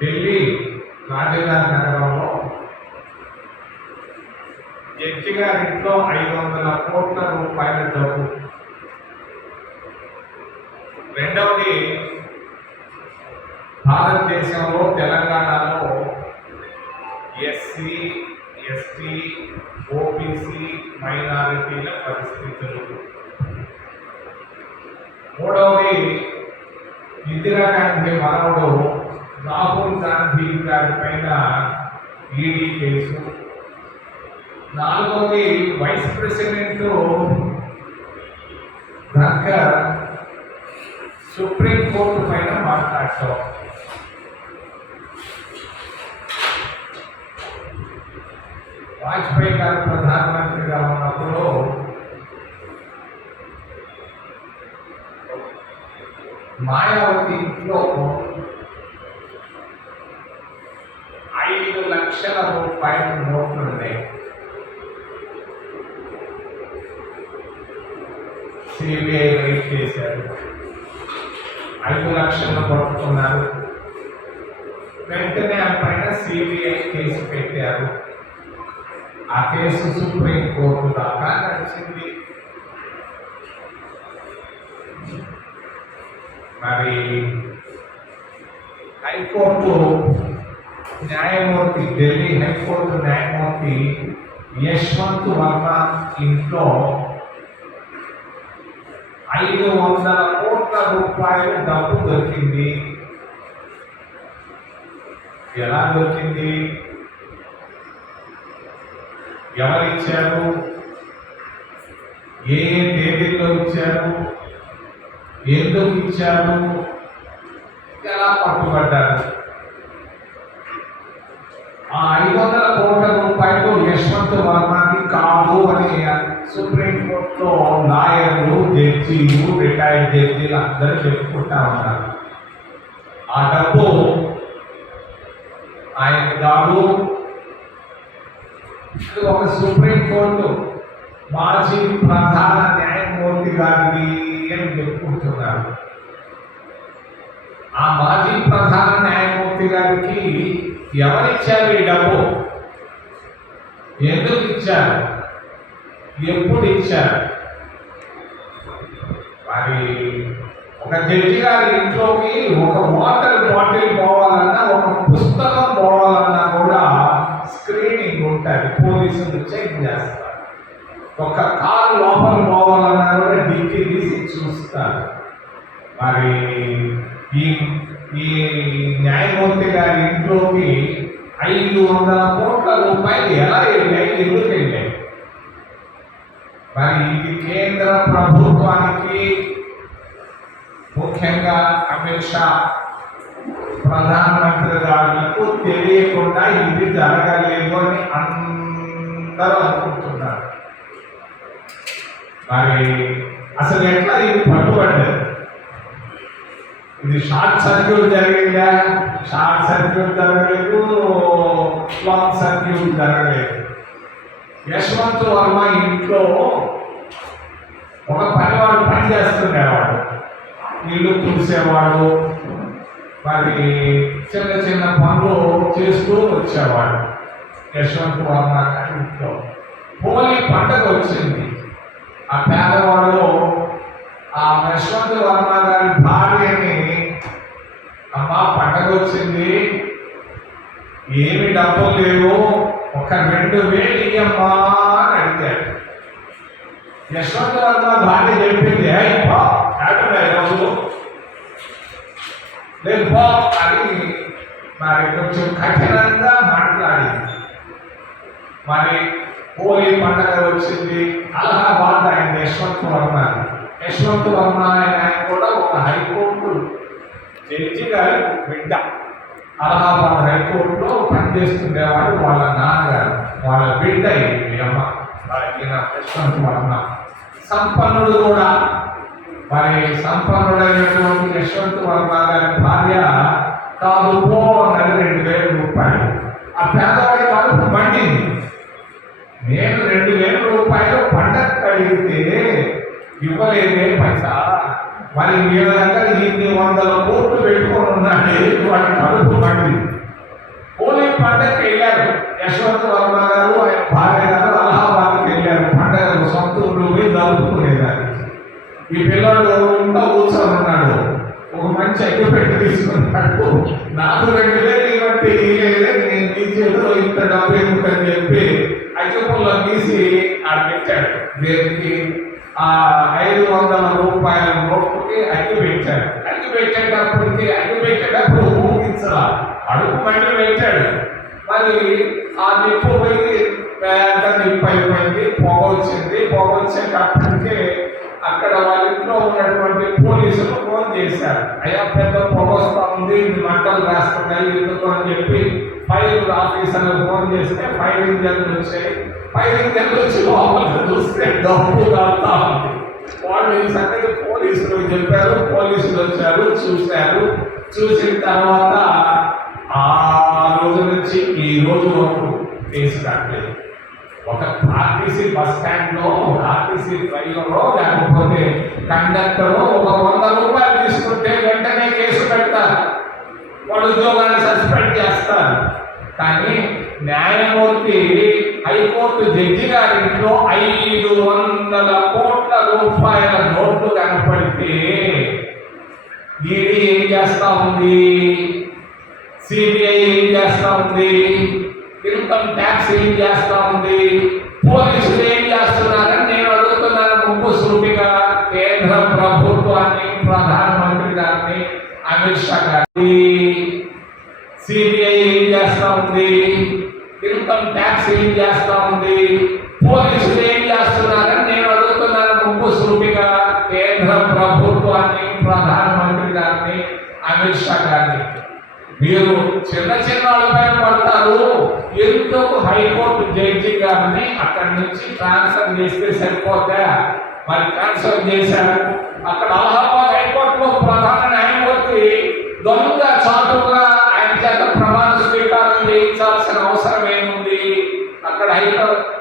ఢిల్లీ రాజధాని నగరంలో జడ్జి గారింట్లో 500 కోట్ల రూపాయల డబ్బు. రెండవది, భారతదేశంలో తెలంగాణలో ఎస్సీ, ఎస్టీ, ఓబీసీ మైనారిటీల పరిస్థితులు. మూడవది, ఇందిరాగాంధీ మనవడు రాహుల్ గాంధీ గారి పైన ఈడీ కేసు. నాలుగవది, వైస్ ప్రెసిడెంట్ ధన్కర్ సుప్రీంకోర్టు పైన మాట్లాడటం. వాజ్పేయి గారు ప్రధానమంత్రిగా ఉన్నప్పుడు మాయావతి ఇంట్లో 5 లక్షల రూపాయల నోట్లు ఉన్నాయి. సిబిఐ రైడ్ చేశారు, 5 లక్షలు పట్టుకున్నారు. వెంటనే ఆ పైన సిబిఐ కేసు పెట్టారు. ఆ కేసు సుప్రీంకోర్టు దాకా నడిచింది. మరి హైకోర్టు న్యాయమూర్తి, ఢిల్లీ హైకోర్టు న్యాయమూర్తి యశ్వంత్ వర్మ ఇంట్లో 500 కోట్ల రూపాయల డబ్బు దొరికింది. ఎలా దొరికింది? ఎవరిచ్చారు? ఏ తేదీల్లో ఇచ్చారు? ఎందుకు ఇచ్చారు? ఎలా పట్టుబడ్డారు? ఆ 500 కోట్ల రూపాయలు యశ్వంత్ వర్మకి కాదు అని సుప్రీంకోర్టులో లాయర్లు, జడ్జీలు, రిటైర్డ్ జడ్జీలు అందరూ చెప్పుకుంటా ఉన్నారు. ఆ డబ్బు ఆయన కాదు, ఒక సుప్రీంకోర్టు మాజీ ప్రధాన న్యాయమూర్తి గారిది అని చెప్పుకుంటున్నారు. ఆ మాజీ ప్రధాన న్యాయమూర్తి గారికి ఎవరిచ్చారు ఈ డబ్బు? ఎందుకు ఇచ్చారు? ఎప్పుడు ఇచ్చారు? మరి ఒక జడ్జి గారి ఇంట్లోకి ఒక వాటర్ బాటిల్ పోవాలన్నా, ఒక పుస్తకం పోవాలన్నా కూడా స్క్రీనింగ్ ఉంటుంది, పోలీసులు చెక్ చేస్తారు. ఒక కారు లోపల పోవాలన్నా కూడా డిక్కీ తీసి చూస్తారు. మరి ఈ న్యాయమూర్తి గారి ఇంట్లోకి 500 కోట్ల రూపాయలు ఎలా వెళ్ళాయి? ఎందుకు వెళ్ళాయి? మరి ఇది కేంద్ర ప్రభుత్వానికి, ముఖ్యంగా అమిత్ షా ప్రధానమంత్రి గారులకు తెలియకుండా ఇది జరగలేదు అని అందరూ అనుకుంటున్నారు. మరి అసలు ఎట్లా ఇది పట్టుబడ్డది? ఇది షార్ట్ సర్క్యూట్ జరిగిందా? షార్ట్ సర్క్యూట్ జరగలేదు, లాంగ్ సర్క్యూట్ జరగలేదు. యశ్వంత్ వర్మ ఇంట్లో ఒక పనివాడు పని చేస్తుండేవాడు, ఇల్లు తుడిసేవాడు, మరి చిన్న చిన్న పనులు చేస్తూ వచ్చేవాడు యశ్వంత్ వర్మ ఇంట్లో. హోలీ పండుగ వచ్చింది. ఆ పేదవాడు ఆ యశ్వంత్ వర్మ గారి భార్యని, అమ్మ పండగ వచ్చింది, ఏమి డబ్బులు లేవు, ఒక 2000 ఇయ్యమ్మా అని అడిగాడు. యశ్వంత్ వర్మ భార్య చెప్పింది, డబ్బులు లేదు బా అని మరి కొంచెం కఠినంగా మాట్లాడింది. మరి హోలీ పండగ వచ్చింది, అలహాబాద్ ఆయన యశ్వంత్ వర్మ. యశ్వంత్ వర్మ ఆయన కూడా ఒక హైకోర్టు జడ్జి గారి బిడ్డ. అలహాబాద్ హైకోర్టులో పనిచేస్తుండేవాడు వాళ్ళ నాన్నగారు, వాళ్ళ బిడ్డ ఈ అమ్మ యశ్వంత్ వర్మ. సంపన్నుడు కూడా. మరి సంపన్నుడైనటువంటి యశ్వంత్ వర్మ గారి భార్య కాదు పో అన్నది 2000 రూపాయలు. ఆ పేదవాడి కడుపు పండింది. నేను 2000 రూపాయలు పండగ కలిగితే ఇవ్వలేదే పైసా, మరి వీళ్ళ దగ్గర 100 కోట్లు పెట్టుకొని ఉన్నాడు, వాడి కడుపు పండింది. ఈ పిల్లడు ఇంట్లో కూర్చొని ఉన్నాడు, ఒక మంచి అగ్గిపెట్టి తీసుకున్నాడు. నాకు 2,000 ఇవ్వండి, నేను ఈ చేతిలో ఇంత డబ్బు ఎందుకని చెప్పి అగ్గిపుల్ల తీసి ఆడ పెట్టాడు. దేనికి? ఆ 500 రూపాయల నోటుకి అగ్గి పెట్టాడు. అగ్గి పెట్టేటప్పుడు ఊహించలా, అడుగు మంటలు పెట్టాడు. మరి ఆ నిప్పు పోయి పెద్ద నిప్పు అయిపోయింది, పొగ వచ్చేటప్పటికే అక్కడ వాళ్ళ ఇంట్లో ఉన్నటువంటి పోలీసులు ఫోన్ చేశారు. అయ్యా పెద్ద పొగ వస్తూ ఉంది, మంటలు రాస్తున్నాయి ఎందుకు అని చెప్పి ఫైర్ ఆఫీసర్లు ఫోన్ చేస్తే ఫైర్ ఇంజన్లు వచ్చాయి. ఫైర్ ఇంజన్లు వచ్చి లోపలికి చూస్తే డబ్బు కాస్తా ఉంది. వాళ్ళు ఈ సంగతి పోలీసులు చెప్పారు. పోలీసులు వచ్చారు, చూసిన తర్వాత ఆ రోజు నుంచి ఈ రోజు వరకు కేసు కట్టలేదు. ఒక ఆర్టీసీ బస్ స్టాండ్ లో ఆర్టీసీ డ్రైవరో లేకపోతే కండక్టరో ఒక 100 రూపాయలు తీసుకుంటే వెంటనే కేసు పెడతారు, వాడు ఉద్యోగాన్ని సస్పెండ్ చేస్తారు. కానీ న్యాయమూర్తి హైకోర్టు జడ్జి గారి ఇంట్లో 500 కోట్ల రూపాయల నోట్లు కనపడితే ఈడీ ఏం చేస్తా ఉంది, సిబిఐ ఏం చేస్తా ఉంది, ఇన్కమ్ ట్యాక్స్ ఏం చేస్తా ఉంది, పోలీసులు ఏం చేస్తున్నారని నేను అడుగుతున్నాను. ముప్పు సూటిగా కేంద్ర ప్రభుత్వాన్ని, ప్రధానమంత్రి గారిని, అమిత్ షా గారిని. సిబిఐ ఏం చేస్తా ఉంది, ఇన్కమ్ ట్యాక్స్ ఏం చేస్తా ఉంది, పోలీసులు ఏం చేస్తున్నారని నేను అడుగుతున్నాను. ముప్పు సూటిగా కేంద్ర ప్రభుత్వాన్ని, ప్రధానమంత్రి గారిని, అమిత్ షా గారిని. మీరు చిన్న వాళ్ళపైన పడతారు, ఎందుకు హైకోర్టు జడ్జి గారిని అక్కడి నుంచి ట్రాన్స్ఫర్ చేస్తే సరిపోతే మరి ట్రాన్స్ఫర్ చేశారు. అక్కడ అలహాబాద్ హైకోర్టులో ప్రధాన న్యాయమూర్తి దొంగ చాటుగా ఆయన చేత ప్రమాణ స్వీకారం చేయించాల్సిన అవసరం ఏముంది? అక్కడ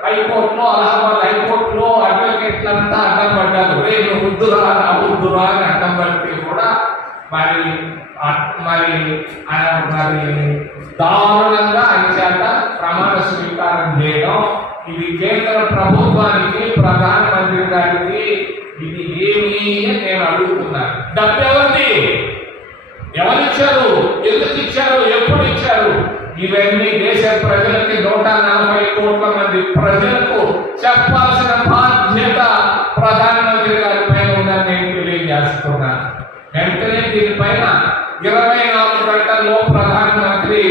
హైకోర్టులో అలహాబాద్ హైకోర్టులో అడ్వకేట్లంతా అడ్డం పడ్డారు. రేపు వద్దురా అని అడ్డం పడితే కూడా మరి దారుణంగా ఆయన చేత ప్రమాణ స్వీకారం చేయడం, ఇది కేంద్ర ప్రభుత్వానికి, ప్రధానమంత్రి గారికి ఇది ఏమి అని నేను అడుగుతున్నాను. డబ్బు ఎవరిచ్చారు, ఎందుకు ఇచ్చారు, ఎప్పుడు ఇచ్చారు? ఇవన్నీ దేశ ప్రజలకి 140 కోట్ల మంది ప్రజలకు చెప్పాల్సిన బాధ్యత ప్రధానమంత్రి గారి పైన ఉందని నేను తెలియజేస్తున్నాను. వెంటనే దీనిపైన 24 గంటల్లో ప్రధానమంత్రి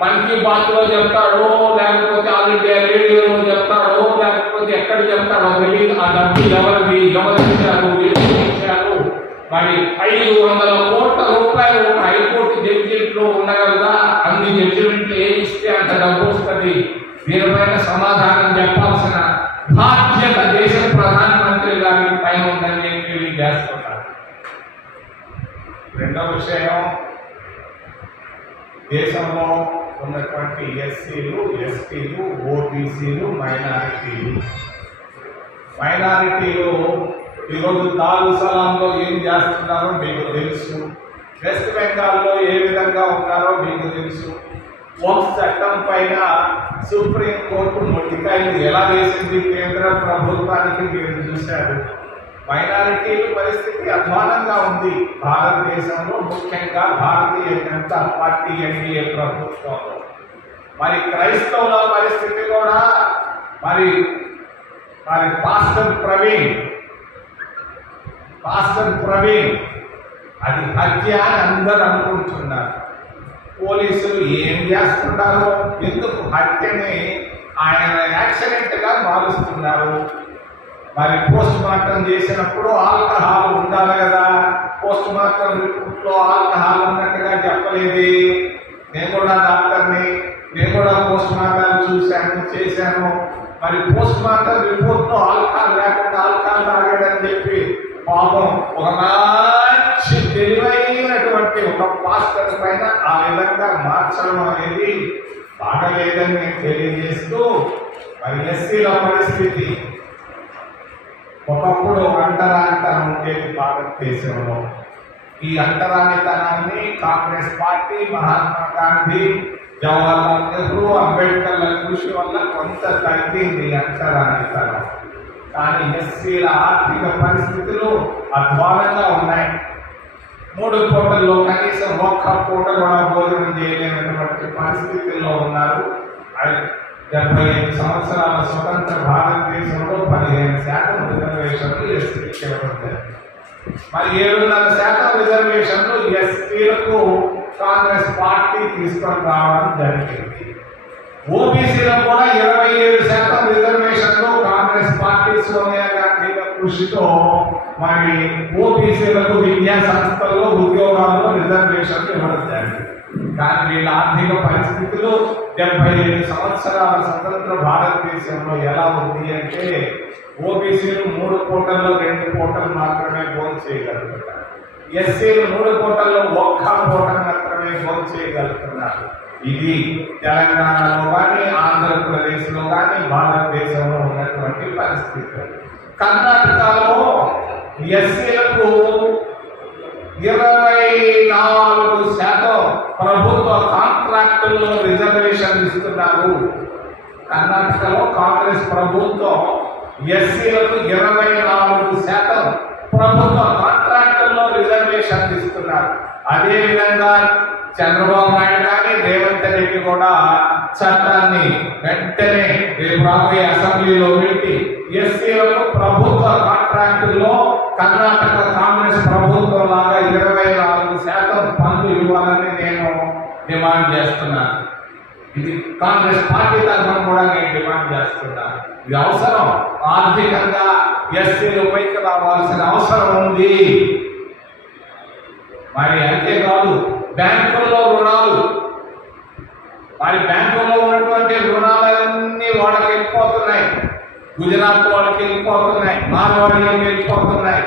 మన్ కీ బాత్ లో చెప్తాడో, లేకపోతే ఆల్ ఇండియా రేడియోలో చెప్తాడో, లేకపోతే ఎక్కడ చెప్తాడో తెలియదు. ఆ డబ్బు ఎవరు ఇచ్చారు, మరి 500 కోట్ల రూపాయలు ఒక హైకోర్టు జడ్జిమెంట్లో ఉండగలదా? అన్ని జడ్జిమెంట్లు ఏమి ఇస్తే అంత డబ్బు వస్తుంది? దీనిపైన సమాధానం చెప్పాల్సిన బాధ్యత దేశ ప్రధానమంత్రి గారి పైన ఉందని నేను తెలియజేస్తున్నాను. రెండవ విషయం, దేశంలో ఉన్నటువంటి ఎస్సీలు, ఎస్టీలు, ఓబీసీలు, మైనారిటీలు ఈరోజు దారుసలాంలో ఏం చేస్తున్నారో మీకు తెలుసు. వెస్ట్ బెంగాల్లో ఏ విధంగా ఉన్నారో మీకు తెలుసు. వక్ఫ్ చట్టం పైన సుప్రీంకోర్టు మొట్టికాయలు ఎలా వేసింది కేంద్ర ప్రభుత్వానికి మీరు చూశారు. మైనారిటీల పరిస్థితి అధ్వానంగా ఉంది భారతదేశంలో, ముఖ్యంగా భారతీయ జనతా పార్టీ ఎన్డీఏ ప్రభుత్వంలో. మరి క్రైస్తవుల పరిస్థితి కూడా మరి పాస్టర్ ప్రవీణ్ అది హత్య అని అందరూ అనుకుంటున్నారు. పోలీసులు ఏం చేస్తున్నారు, ఎందుకు హత్యని ఆయన యాక్సిడెంట్ గా మారుస్తున్నారు? మరి పోస్ట్ మార్టం చేసినప్పుడు ఆల్కహాల్ ఉండాలి కదా, పోస్ట్ మార్టం రిపోర్ట్ లో ఆల్కహాల్ ఉన్నట్టుగా చెప్పలేదు. నేను కూడా డాక్టర్ని, నేను కూడా పోస్ట్ మార్టం చేశాను. మరి పోస్ట్ మార్టం రిపోర్ట్ లో ఆల్కహాల్ లేకుండా ఆల్కహాల్ తాగాడని చెప్పి పాపం ఒక మంచి తెలివైనటువంటి ఒక పాస్టర్ పైన ఆ విధంగా మార్చడం అనేది బాగలేదని నేను తెలియజేస్తూ, మరి ఎస్సీల పరిస్థితి ఒకప్పుడు అంటరానితనం ఉండేది భారతదేశంలో. ఈ అంటరానితనాన్ని కాంగ్రెస్ పార్టీ, మహాత్మా గాంధీ, జవహర్లాల్ నెహ్రూ, అంబేద్కర్ల కృషి వల్ల కొంత తగ్గింది అంటరానితనం. కానీ ఎస్సీల ఆర్థిక పరిస్థితులు అధ్వానంగా ఉన్నాయి. 3 పూటల్లో కనీసం ఒక్క పూట కూడా భోజనం చేయలేనటువంటి పరిస్థితుల్లో ఉన్నారు. 75 సంవత్సరాల స్వతంత్ర భారతదేశంలో 15% రిజర్వేషన్లు ఎస్సీలకు ఇవ్వడం జరిగింది. మరి 7.5% రిజర్వేషన్లు ఎస్సీలకు కాంగ్రెస్ పార్టీ తీసుకొని రావడం జరిగింది. ఓబీసీలకు కూడా 27% రిజర్వేషన్లు కాంగ్రెస్ పార్టీ సోనియా గాంధీ కృషితో మరి ఓబీసీలకు విద్యా సంస్థల్లో ఉద్యోగాల్లో రిజర్వేషన్లు ఇవ్వడం జరిగింది. కానీ వీళ్ళ ఆర్థిక పరిస్థితులు 75 సంవత్సరాల స్వతంత్ర భారతదేశంలో ఎలా ఉంది అంటే ఓబీసీలు 3 పూటల్లో 2 పూటలు మాత్రమే భోజనం చేయగలుగుతారు. ఎస్సీలు 3 పూటల్లో 1 పూట మాత్రమే భోజనం చేయగలుగుతున్నారు. ఇది తెలంగాణలో కానీ ఆంధ్రప్రదేశ్లో కానీ భారతదేశంలో ఉన్నటువంటి పరిస్థితి. కర్ణాటకలో ఎస్సీలకు 24% ప్రభుత్వ కాంట్రాక్టుల్లో రిజర్వేషన్ ఇస్తున్నారు. కర్ణాటకలో కాంగ్రెస్ ప్రభుత్వం ఎస్సీలకు 24% ప్రభుత్వ కాంట్రాక్టుల్లో రిజర్వేషన్ ఇస్తున్నారు. అదేవిధంగా చంద్రబాబు నాయుడు కానీ రేవంత్ రెడ్డి కూడా చట్టాన్ని వెంటనే రేపు రాబోయే అసెంబ్లీలో పెట్టి ఎస్సీలకు ప్రభుత్వ కాంట్రాక్టుల్లో కర్ణాటక కాంగ్రెస్ ప్రభుత్వం లాగా 24% పనులు ఇవ్వాలని నేను డిమాండ్ చేస్తున్నాను. ఇది కాంగ్రెస్ పార్టీ తరఫున కూడా నేను డిమాండ్ చేస్తున్నాను. ఇది అవసరం. ఆర్థికంగా ఎస్సీలు పైకి రావాల్సిన అవసరం ఉంది. మరి అంతేకాదు బ్యాంకుల్లో రుణాలు, మరి బ్యాంకుల్లో ఉన్నటువంటి రుణాలన్నీ వాళ్ళకి వెళ్ళిపోతున్నాయి. గుజరాత్ వాళ్ళకి వెళ్ళిపోతున్నాయి, మార్వాడీలకు వెళ్ళిపోతున్నాయి.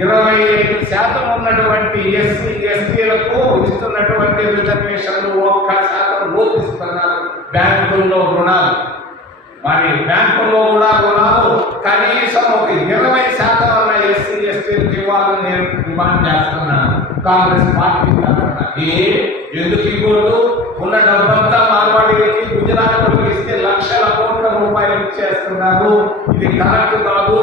25% ఉన్నటువంటి ఎస్సీలకు ఇస్తున్నటువంటి రిజర్వేషన్లు 1% లోపిస్తున్నారు బ్యాంకుల్లో రుణాలు. మరి బ్యాంకుల్లో కూడా రుణాలు కనీసం ఒక 20% ఉన్న ఎస్సీలకు ఇవ్వాలని నేను డిమాండ్ చేస్తున్నాను కాంగ్రెస్ పార్టీ తరఫున. ఎందుకు ఇవ్వకూడదు? ఉన్న డబ్బంతా మార్వాడీలకి గుజరాత్లకు ఇస్తే లక్షల కోట్ల రూపాయలు ఇచ్చేస్తున్నారు. ఇది కరెక్ట్ కాదు.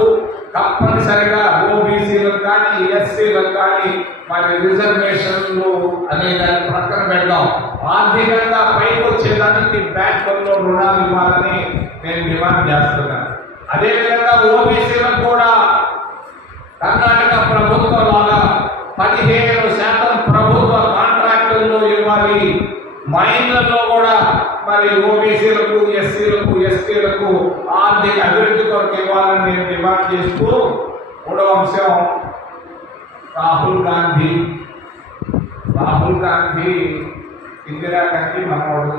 తప్పనిసరిగా ఓబీసీలకు కానీ ఎస్సీలకు కానీ మరి రిజర్వేషన్లు అనే దాన్ని ప్రక్కన పెడదాం. ఆర్థికంగా పైకి వచ్చేదానికి బ్యాంకుల్లో రుణాలు ఇవ్వాలని నేను డిమాండ్ చేస్తున్నాను. అదేవిధంగా ఓబీసీలకు కూడా కర్ణాటక ప్రభుత్వం లాగా 15% ప్రభుత్వ కాంట్రాక్టుల్లో ఇవ్వాలి. మైన్లలో కూడా మరి ఓబీసీలకు ఎస్సీలకు ఎస్టీలకు ఆర్థిక అభివృద్ధి కొరకు ఇవ్వాలని నేను డిమాండ్ చేస్తూ 3వ అంశం రాహుల్ గాంధీ ఇందిరాగాంధీ మనవడు,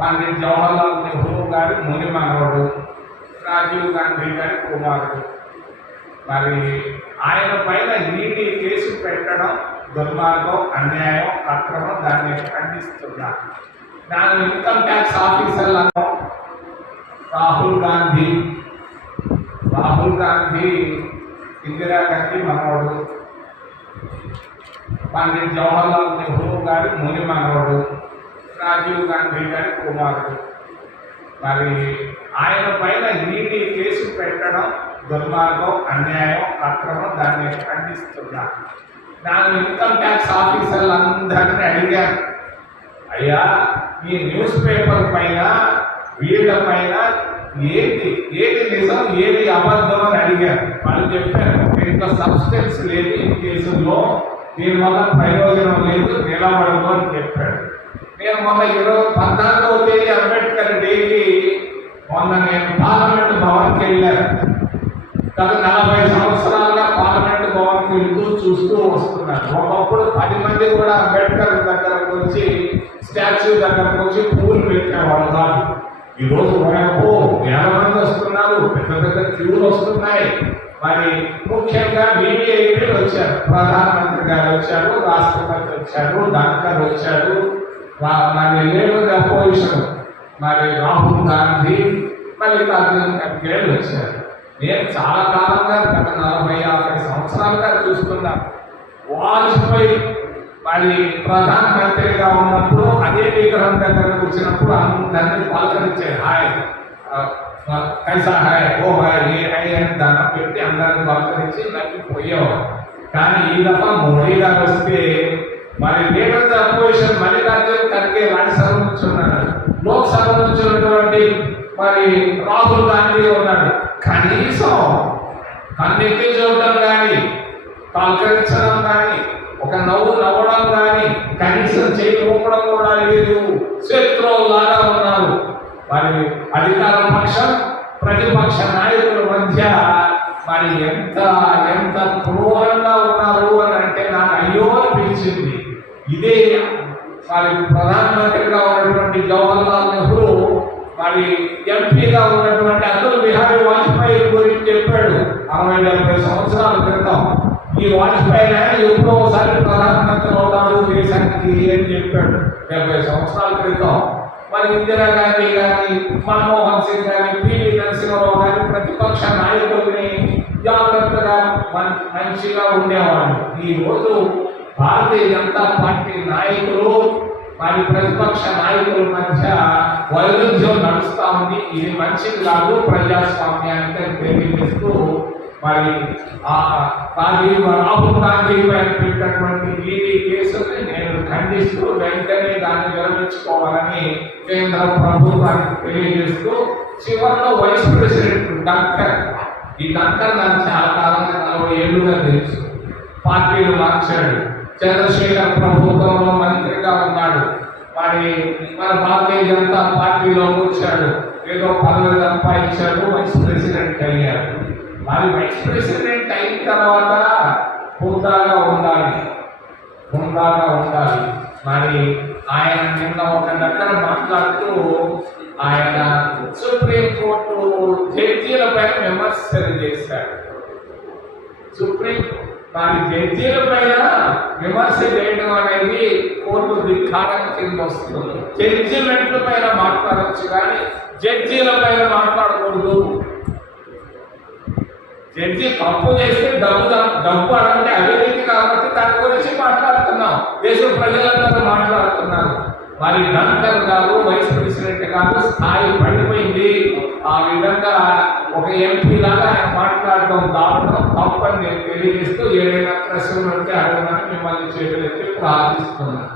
పండిత్ జవహర్లాల్ నెహ్రూ గారి ముని మనవడు, రాజీవ్ గాంధీ గారి కుమారుడు. మరి ఆయన పైన ఈడీ కేసు పెట్టడం దుర్మార్గం, అన్యాయం, అక్రమం. దాన్ని ఖండిస్తున్నారు. దాని ఇన్కమ్ ట్యాక్స్ ఆఫీసర్లను రాహుల్ గాంధీ ఇందిరాగాంధీ మనవడు, పండిత్ జవహర్లాల్ నెహ్రూ గారి ముని మనవడు, రాజీవ్ గాంధీ గారి కుమారుడు. మరి ఆయన పైన ఈడీ కేసు పెట్టడం దుర్మార్గం, అన్యాయం, అక్రమం. దాన్ని ఖండిస్తున్నారు. దాని ఇన్కమ్ ట్యాక్స్ ఆఫీసర్లందరినీ అడిగాను, అయ్యా ఈ న్యూస్ పేపర్ పైన వీళ్ళ పైన ఏది నిజం ఏది అబద్ధం అని అడిగారు. వాళ్ళు చెప్పారు దీంట్లో సబ్స్టెన్స్ లేదు, ఈ కేసుల్లో దీనివల్ల ప్రయోజనం లేదు, నిలబడదు అని చెప్పాడు. నేను మొన్న 14వ తేదీ అంబేద్కర్ డేకి నేను పార్లమెంట్ భవన్కి వెళ్ళాను. గత 40 సంవత్సరాలుగా పార్లమెంట్ భవన్కి వెళ్తూ చూస్తూ వస్తున్నాను. ఒకప్పుడు 10 మంది కూడా అంబేద్కర్ దగ్గరకు వచ్చి స్టాచ్యూ దగ్గరకు వచ్చి పూలు పెట్టేవాళ్ళు కాదు. ఈరోజు వేల మంది వస్తున్నారు, పెద్ద క్యూలు వస్తున్నాయి. మరి ముఖ్యంగా వీవీఐపీలు వచ్చారు. ప్రధానమంత్రి గారు వచ్చారు, రాష్ట్రపతి వచ్చారు, డాక్టర్ వచ్చారు. మరి లేడర్ అపోజిషన్ మరి రాహుల్ గాంధీ, మల్లికార్జున ఖర్గే వచ్చారు. నేను చాలా కాలంగా గత 40-50 సంవత్సరాలుగా చూస్తున్నాను. వాజ్పేయి మరి ప్రధానమంత్రిగా ఉన్నప్పుడు అదే విగ్రహం దగ్గరకు వచ్చినప్పుడు అందరినీ పలకరించే హాయ్ కైసా హాయ్ ఓ హాయ్ ఏ హాయ్ అని దండం పెట్టి అందరిని పలకరించి నవ్విపోయేవాడు. కానీ ఈ దఫా మోడీ గారు వస్తే మరి లీడర్ అపోజిషన్ మల్లికార్జున ఖర్గే రాజ్యసభ నుంచి ఉన్నాడు, లోక్సభ నుంచి ఉన్నటువంటి మరి రాహుల్ గాంధీ ఉన్నాడు. కనీసం కన్నెత్తి చూడటం కానీ, పలకరించడం కానీ, ఒక నవ్వు నవ్వడం కానీ, కనీసం చేయి ఊపడం కూడా లేదు. శత్రువులాగా ఉన్నారు. మరి అధికార పక్షం ప్రతిపక్ష నాయకుల మధ్య మరి ఎంత ఎంత క్రూరంగా ఉన్నారు అని అంటే నాకు అయ్యో అనిపించింది. ఇదే మరి ప్రధానమంత్రిగా ఉన్నటువంటి జవహర్లాల్ నెహ్రూ మరి ఎంపీగా ఉన్నటువంటి అటల్ బిహారీ వాజ్పేయి గురించి చెప్పాడు 60-70 సంవత్సరాల క్రితం. ఈ వాజ్పేయి ఎప్పుడో ఒకసారి ప్రధానమంత్రి అవుతాడు దేశానికి అని చెప్పాడు 70 సంవత్సరాల క్రితం. మరి ఇందిరాగాంధీ గారి, మన్మోహన్ సింగ్ గారి, పివి నరసింహరావు గారి ప్రతిపక్ష నాయకుల్ని జాగ్రత్తగా మంచిగా ఉండేవాళ్ళు. ఈ రోజు భారతీయ జనతా పార్టీ నాయకులు మరి ప్రతిపక్ష నాయకుల మధ్య వైరుధ్యం నడుస్తూ ఉంది. ఇది మంచిది కాదు ప్రజాస్వామ్యానికి తెలియజేస్తూ మరి రాహుల్ గాంధీ పైన పెట్టినటువంటి ఈడీ కేసుని నేను ఖండిస్తూ వెంటనే దాన్ని విరమించుకోవాలని కేంద్ర ప్రభుత్వానికి తెలియజేస్తూ చివరిలో వైస్ ప్రెసిడెంట్ డంకర్, ఈ డంకర్ నాకు చాలా కాలంగా 40 ఏళ్ళుగా తెలుసు. పార్టీలు మార్చాడు, చంద్రశేఖర్ ప్రభుత్వంలో మంత్రిగా ఉన్నాడు, మరి మన భారతీయ జనతా పార్టీలో వచ్చాడు, ఏదో పదవి సంపాదించాడు, వైస్ ప్రెసిడెంట్ అయ్యాడు. మరి వైస్ ప్రెసిడెంట్ అయిన తర్వాత హుందాగా ఉండాలి. మరి ఆయన నిన్న ఒక దగ్గర మాట్లాడుతూ ఆయన సుప్రీంకోర్టు జడ్జీల పైన విమర్శలు చేశాడు. మరి జడ్జీల పైన విమర్శ చేయడం అనేది కోర్టు ధిక్కారం కింద వస్తుంది. జడ్జిమెంట్ల పైన మాట్లాడవచ్చు కానీ జడ్జీల పైన మాట్లాడకూడదు. జడ్జి తప్పు చేస్తే డబ్బు అంటే అవినీతి కాబట్టి దాని గురించి మాట్లాడుతున్నాం, దేశ ప్రజలందరూ మాట్లాడుతున్నారు. మరి డంకర్ గారు వైస్ ప్రెసిడెంట్ గారు స్థాయి పడిపోయింది. ఆ విధంగా ఒక ఎంపీ లాగా ఆయన మాట్లాడడం దారుణం, తప్పని నేను తెలియజేస్తూ ఏదైనా ప్రశ్నలు ఉంటే అడగడానికి మిమ్మల్ని చేతులెత్తి ప్రార్థిస్తున్నాను.